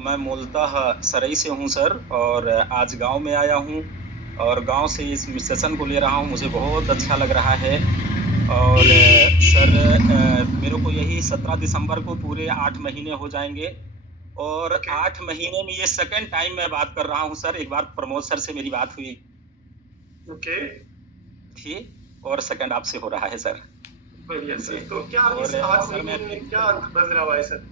मैं मूलतः सरई से हूँ सर, और आज गांव में आया हूँ और गांव से इस सेशन को ले रहा हूँ। मुझे बहुत अच्छा लग रहा है। और सर, मेरे को यही 17 दिसंबर को पूरे 8 महीने हो जाएंगे। और ओके। 8 महीने में ये सेकंड टाइम मैं बात कर रहा हूँ सर। एक बार प्रमोद सर से मेरी बात हुई ओके। थी, और सेकंड आपसे हो रहा है सर। बढ़िया जी। सर, तो क्या और इस 8 सर मैं महीने में क्या बदलाव रहा है सर?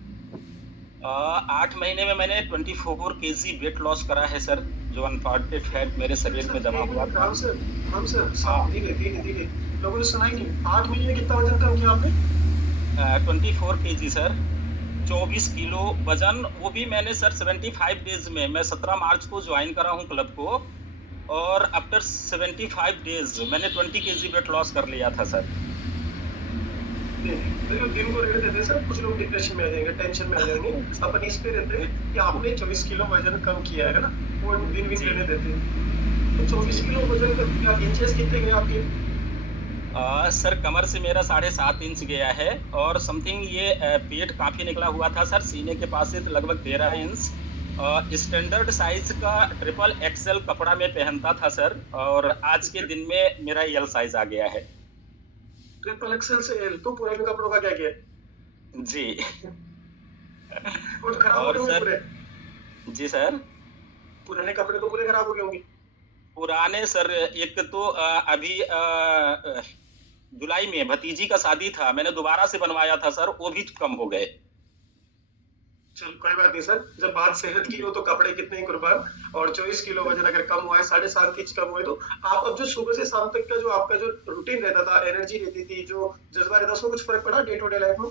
8 महीने में मैंने 24 केजी वेट लॉस करा है सर, जो अनवांटेड फैट मेरे सर शरीर में सर जमा 1 हुआ मिनट, था। राम सर, हाँ। धीरे धीरे धीरे। लोगों ने सुना ही नहीं, 8 महीने में कितना वजन कम किया आपने? 24 केजी सर, 24 किलो वजन। वो भी मैंने सर 75 डेज में, मैं 17 मार्च को ज्वाइन करा हूँ क्लब को, और आफ्टर 75 डेज मैंने 20 केजी वेट लॉस कर लिया था सर। नहीं नहीं, देखो दिन को रेट देते हैं सर, कुछ लोग डिप्रेशन में आ जाएंगे, टेंशन में आ जाएंगे। अपन इस पे रहते हैं कि आपने 24 किलो वजन कम किया है ना, वो विन विन जी। रहने देते हैं। तो जी। 24 किलो वजन का क्या इंचेस कितने गए आपके? सर कमर से मेरा 7.5 इंच गया है, और समथिंग ये पेट काफी निकला हुआ था सर, सीने के पास से तो लगभग 13 इंच। स्टैंडर्ड साइज का ट्रिपल एक्सएल कपड़ा में पहनता था सर, और आज के दिन में मेरा एल साइज आ गया है। ट्रिपल एक्सएल से एल, तो पुराने कपड़ों का क्या किया? जी। वो तो खराब हो और गए होंगे सर। पूरे। जी सर। पुराने कपड़े तो पूरे खराब हो गए होंगे। पुराने सर, एक तो अभी जुलाई में भतीजी का शादी था, मैंने दोबारा से बनवाया था सर, वो भी कम हो गए। चल कोई बात नहीं सर, जब बात सेहत की हो तो कपड़े कितने ही कुर्बान। और 24 किलो वजन अगर कम हुआ है, 7.5 इंच कम हुए, तो आप अब जो सुबह से शाम तक का जो आपका जो रूटीन रहता था, एनर्जी रहती थी, जो जज्बा रहता था, उसमें कुछ फर्क पड़ा डे टू डे लाइफ में?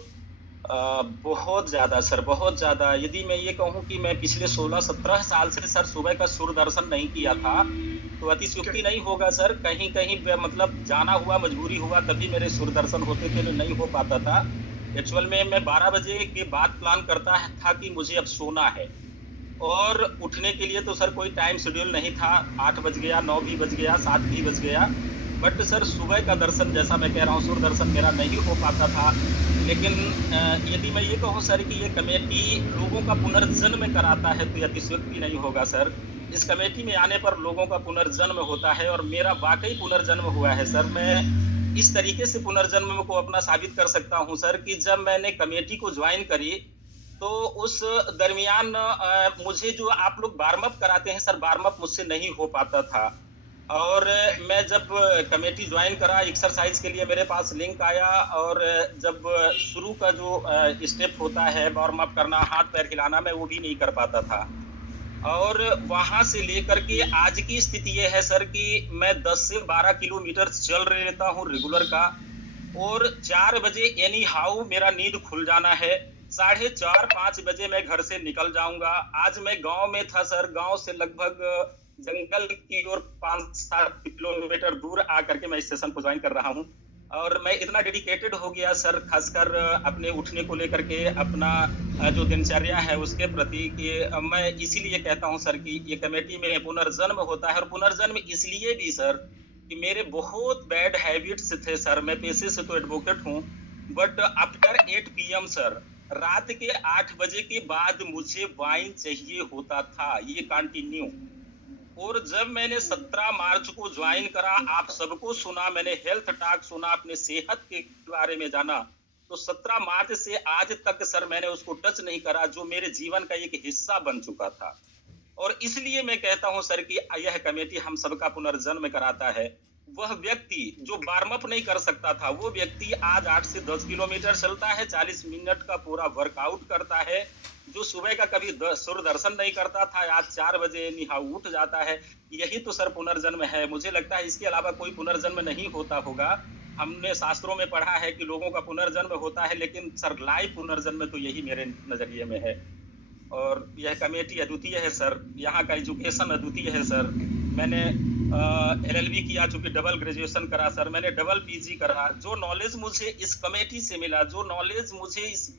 बहुत ज़्यादा सर, बहुत ज़्यादा। यदि मैं ये कहूँ कि मैं पिछले 16-17 साल से सर सुबह का सूर्य दर्शन नहीं किया था, तो क्या? अतिशयोक्ति नहीं होगा सर। कहीं-कहीं मतलब जाना हुआ, मजबूरी हुआ, तभी मेरे सूर्य दर्शन होते थे, नहीं हो पाता था। एक्चुअल में मैं 12 बजे के बाद प्लान करता था कि मुझे अब सोना है, और उठने के लिए तो सर कोई टाइम शेड्यूल नहीं था। 8 बज गया, 9 भी बज गया, 7 भी बज गया। बट सर सुबह का दर्शन, जैसा मैं कह रहा हूँ, सूर्य दर्शन मेरा नहीं हो पाता था। लेकिन यदि मैं ये कहूँ सर कि ये कमेटी लोगों का पुनर्जन्म कराता है, तो ये अतिशयोक्ति नहीं होगा सर। इस कमेटी में आने पर लोगों का पुनर्जन्म होता है, और मेरा वाक़ई पुनर्जन्म हुआ है सर। मैं इस तरीके से पुनर्जन्म को अपना साबित कर सकता हूँ सर, कि जब मैंने कमेटी को जॉइन करी, तो उस दरमियान मुझे जो आप लोग वार्म अप कराते हैं सर, वार्म अप मुझसे नहीं हो पाता था। और मैं जब कमेटी ज्वाइन करा, एक्सरसाइज के लिए मेरे पास लिंक आया, और जब शुरू का जो स्टेप होता है वार्म अप करना, हाथ पैर हिलाना, मैं वो भी नहीं कर पाता था। और वहां से लेकर के आज की स्थिति ये है सर कि मैं 10 से 12 किलोमीटर चल लेता हूँ रेगुलर का, और 4 बजे एनी हाउ मेरा नींद खुल जाना है। 4:30-5 बजे मैं घर से निकल जाऊंगा। आज मैं गांव में था सर, गांव से लगभग जंगल की ओर 5-7 किलोमीटर दूर आकर के मैं स्टेशन को ज्वाइन कर रहा हूँ। और मैं इतना डेडिकेटेड हो गया सर, खासकर अपने उठने को लेकर के, अपना जो दिनचर्या है उसके प्रति, कि मैं इसीलिए कहता हूँ सर कि ये कमेटी में पुनर्जन्म होता है। और पुनर्जन्म इसलिए भी सर कि मेरे बहुत बैड हैबिट्स थे सर। मैं पेशे से तो एडवोकेट हूँ, बट आफ्टर 8 पीएम सर, रात के 8 बजे के बाद मुझे वाइन चाहिए होता था, ये कंटिन्यू। और जब मैंने 17 मार्च को ज्वाइन करा, आप सबको सुना, मैंने हेल्थ टॉक सुना, अपने सेहत के बारे में जाना, तो 17 मार्च से आज तक सर मैंने उसको टच नहीं करा, जो मेरे जीवन का एक हिस्सा बन चुका था। और इसलिए मैं कहता हूं सर कि यह कमेटी हम सबका पुनर्जन्म कराता है। वह व्यक्ति जो वार्म अप नहीं कर सकता था, वो व्यक्ति आज 8 से 10 किलोमीटर चलता है, 40 मिनट का पूरा वर्कआउट करता है। जो सुबह का कभी सूर्य दर्शन नहीं करता था, आज 4 बजे निहा उठ जाता है। यही तो सर पुनर्जन्म है। मुझे लगता है इसके अलावा कोई पुनर्जन्म नहीं होता होगा। हमने शास्त्रों में पढ़ा है कि लोगों का पुनर्जन्म होता है, लेकिन सर लाइव पुनर्जन्म तो यही मेरे नजरिए में है। और यह कमेटी अद्वितीय है सर, यहाँ का एजुकेशन अद्वितीय है सर। मैंने एलएलबी किया, चूंकि डबल ग्रेजुएशन करा सर, मैंने डबल पीजी करा। जो नॉलेज मुझे इस कमेटी से मिला, जो नॉलेज मुझे इस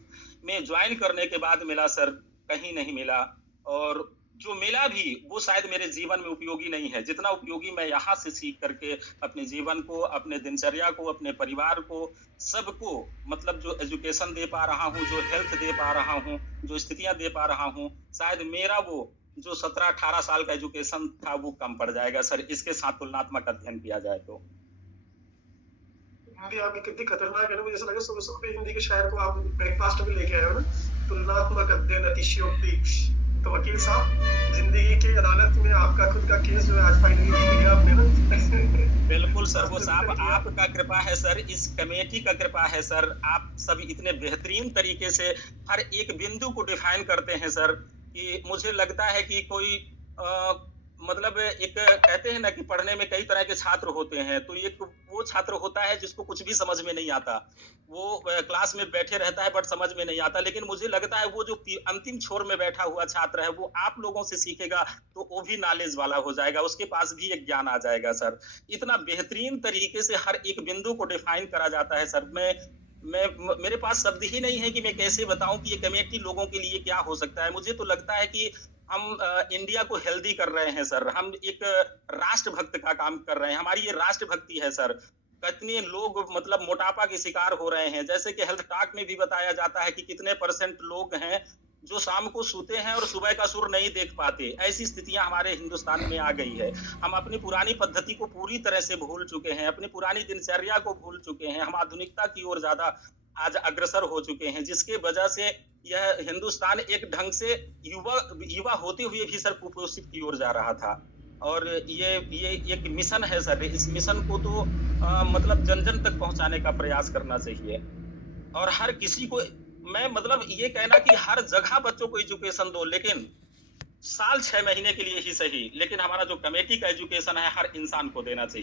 में ज्वाइन करने के बाद मिला सर, कहीं नहीं मिला। और जो मिला भी वो शायद मेरे जीवन में उपयोगी नहीं है, जितना उपयोगी मैं यहाँ से सीख करके अपने जीवन को, अपने दिनचर्या को, अपने परिवार को, सबको मतलब जो एजुकेशन दे पा रहा हूँ, जो हेल्थ दे पा रहा हूँ, जो स्थितियाँ दे पा रहा हूँ, शायद मेरा वो जो 17-18 साल का एजुकेशन था वो कम पड़ जाएगा सर, इसके साथ तुलनात्मक अध्ययन किया जाए तो। हिंदी आपकी कितनी खतरनाक है ना, मुझे ऐसा लगा सुबह-सुबह पे हिंदी के शायर को आप ब्रेकफ़ास्ट में लेके आए हो ना। तुलनात्मक अध्ययन, अतिशयोक्ति। तो वकील साहब, ज़िंदगी की अदालत में आपका खुद का केस जो है आज फाइनली जीत लिया आपने ना। बिल्कुल सर, वो मस्त साहब डिफेंड किया। आपका कृपा है सर, इस कमेटी का कृपा है सर। आप सब इतने बेहतरीन तरीके से हर एक बिंदु को डिफाइन करते हैं सर, कि मुझे लगता है कि कोई मतलब एक कहते हैं ना कि पढ़ने में कई तरह के छात्र होते हैं, तो एक वो छात्र होता है जिसको कुछ भी समझ में नहीं आता। वो क्लास में बैठे रहता है बट समझ में नहीं आता, लेकिन मुझे लगता है वो जो अंतिम छोर में बैठा हुआ छात्र है, वो आप लोगों से सीखेगा तो वो भी नॉलेज वाला हो जाएगा, उसके पास भी एक ज्ञान आ जाएगा सर। इतना बेहतरीन तरीके से हर एक बिंदु को डिफाइन करा जाता है सर। मेरे पास शब्द ही नहीं है कि मैं कैसे बताऊं कि ये कमेटी लोगों के लिए क्या हो सकता है। मुझे तो लगता है कि हम इंडिया को हेल्दी कर रहे हैं सर। हम एक राष्ट्रभक्त का काम कर रहे हैं। हमारी ये राष्ट्रभक्ति है सर। कितने लोग मतलब मोटापा के शिकार हो रहे हैं, जैसे कि हेल्थ टॉक में भी बताया जाता है कि कितने % लोग हैं जो शाम को सोते हैं और सुबह का सूर्य नहीं देख पाते। ऐसी स्थितियां हमारे हिंदुस्तान में आ गई है। हम अपनी पुरानी पद्धति को पूरी तरह से भूल चुके हैं, अपनी पुरानी दिनचर्या को भूल चुके हैं। हम आधुनिकता की ओर ज्यादा आज अग्रसर हो चुके हैं, जिसके वजह से यह हिंदुस्तान एक ढंग से युवा युवा होते हुए भी सर कुपोषित की ओर जा रहा था। और ये एक मिशन है सर। इस मिशन को तो मतलब जन जन तक पहुंचाने का प्रयास करना चाहिए। और हर किसी को, मैं मतलब ये कहना कि हर जगह बच्चों को एजुकेशन दो, लेकिन साल 6 महीने के लिए ही सही, लेकिन हमारा जो कमेटी का एजुकेशन है हर इंसान को देना चाहिए।